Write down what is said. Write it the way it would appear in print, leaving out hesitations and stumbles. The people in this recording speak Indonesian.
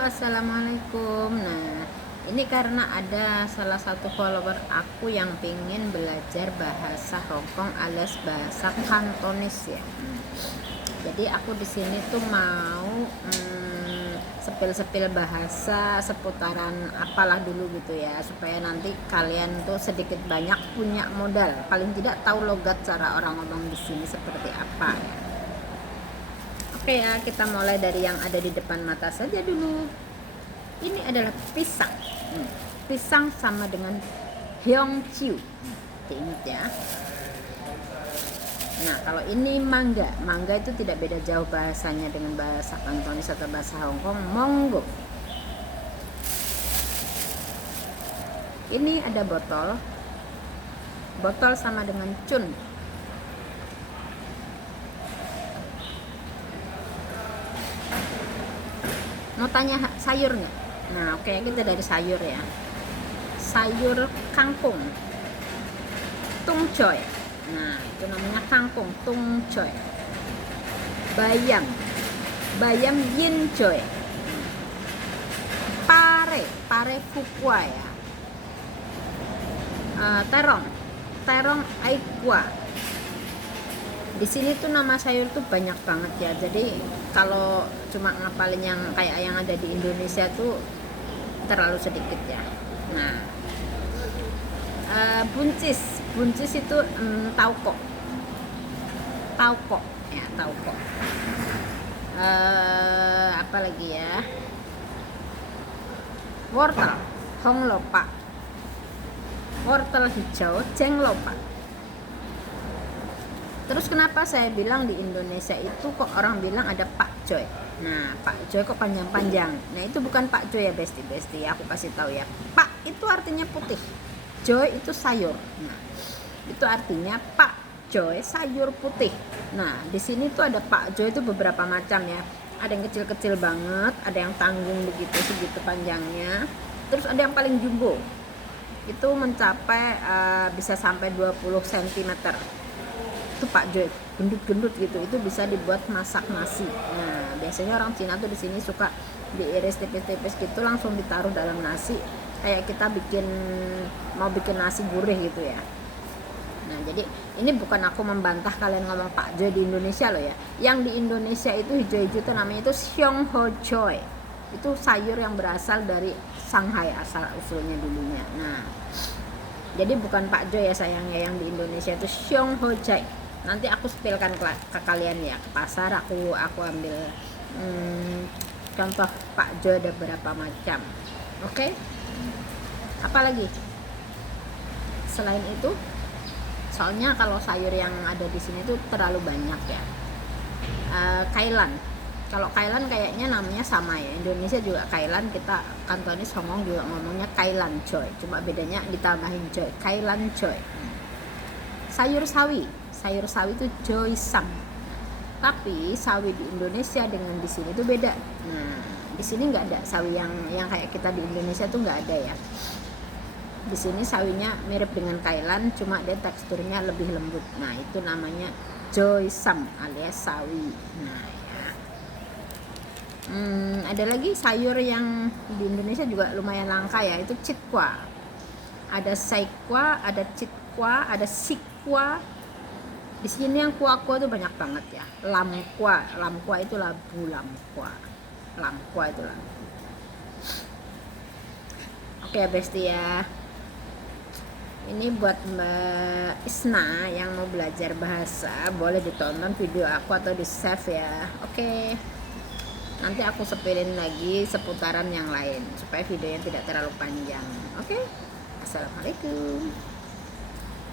Assalamualaikum. Nah, ini karena ada salah satu follower aku yang pengen belajar bahasa Hongkong alias bahasa Kantonis ya. Jadi aku di sini tuh mau sepil-sepil bahasa seputaran apalah dulu gitu ya, supaya nanti kalian tuh sedikit banyak punya modal, paling tidak tahu logat cara orang ngomong di sini seperti apa ya. Oke ya, kita mulai dari yang ada di depan mata saja dulu. Ini adalah pisang. Pisang sama dengan Hyongchiu. Ingat ya. Nah, kalau ini mangga. Mangga itu tidak beda jauh bahasanya dengan bahasa Kantonis atau bahasa Hongkong, monggo. Ini ada botol. Botol sama dengan cun. Mau tanya sayur nggak? Nah, oke, kita dari sayur ya. Sayur kangkung, tung choy. Nah, itu namanya kangkung, tung choy. Bayam, bayam yin choy. Pare fukwa ya. Terong, terong aikwa. Di sini tuh nama sayur tuh banyak banget ya. Jadi kalau cuma ngapalin yang kayak yang ada di Indonesia tuh terlalu sedikit ya. Nah, buncis itu tauko ya, tauko. Apa lagi ya? Wortel, honglopa. Wortel hijau, jenglopa. Terus kenapa saya bilang di Indonesia itu kok orang bilang ada Pak Joy? Nah, Pak Joy kok panjang-panjang. Nah, itu bukan Pak Joy ya, besti. Aku kasih tahu ya. Pak itu artinya putih. Joy itu sayur. Nah, itu artinya Pak Joy sayur putih. Nah, di sini tuh ada Pak Joy itu beberapa macam ya. Ada yang kecil-kecil banget, ada yang tanggung begitu segitu panjangnya. Terus ada yang paling jumbo. Itu mencapai bisa sampai 20 cm. Itu Pak Joy, gendut-gendut gitu, itu bisa dibuat masak nasi. Nah, biasanya orang Cina tuh di sini suka diiris tipis-tipis gitu, langsung ditaruh dalam nasi, kayak kita mau bikin nasi gurih gitu ya. Nah, jadi ini bukan aku membantah kalian ngomong Pak Joy di Indonesia loh ya. Yang di Indonesia itu hijau-hijau itu namanya itu Xiongho Joy. Itu sayur yang berasal dari Shanghai asal usulnya dulunya. Nah, jadi bukan Pak Joy ya sayangnya, yang di Indonesia itu Xiongho Joy. Nanti aku spilkan ke kalian ya. Ke pasar aku ambil contoh Pak Joy ada berapa macam. Oke? Apalagi selain itu, soalnya kalau sayur yang ada di sini tuh terlalu banyak ya. Kailan. Kalau kailan kayaknya namanya sama ya. Indonesia juga kailan, kita Kantonis Hongkong juga ngomongnya kailan joy. Cuma bedanya ditambahin joy. Kailan joy. Sayur sawi itu joy sam. Tapi sawi di Indonesia dengan di sini tuh beda. Nah, di sini nggak ada sawi yang kayak kita di Indonesia tuh nggak ada ya. Di sini sawinya mirip dengan kailan, cuma dia teksturnya lebih lembut. Nah, itu namanya joy sam alias sawi. Nah, ya. Ada lagi sayur yang di Indonesia juga lumayan langka ya, itu cikwa. Ada saikwa, ada cikwa, ada sikwa. Di sini yang kuah-kuah itu banyak banget ya. Lamkwa itu labu lamkwa itu labu. Oke besti ya. Ini buat Mbak Isna yang mau belajar bahasa, boleh ditonton video aku atau di save ya. Oke. Nanti aku sepilin lagi seputaran yang lain supaya videonya tidak terlalu panjang. Oke. Assalamualaikum.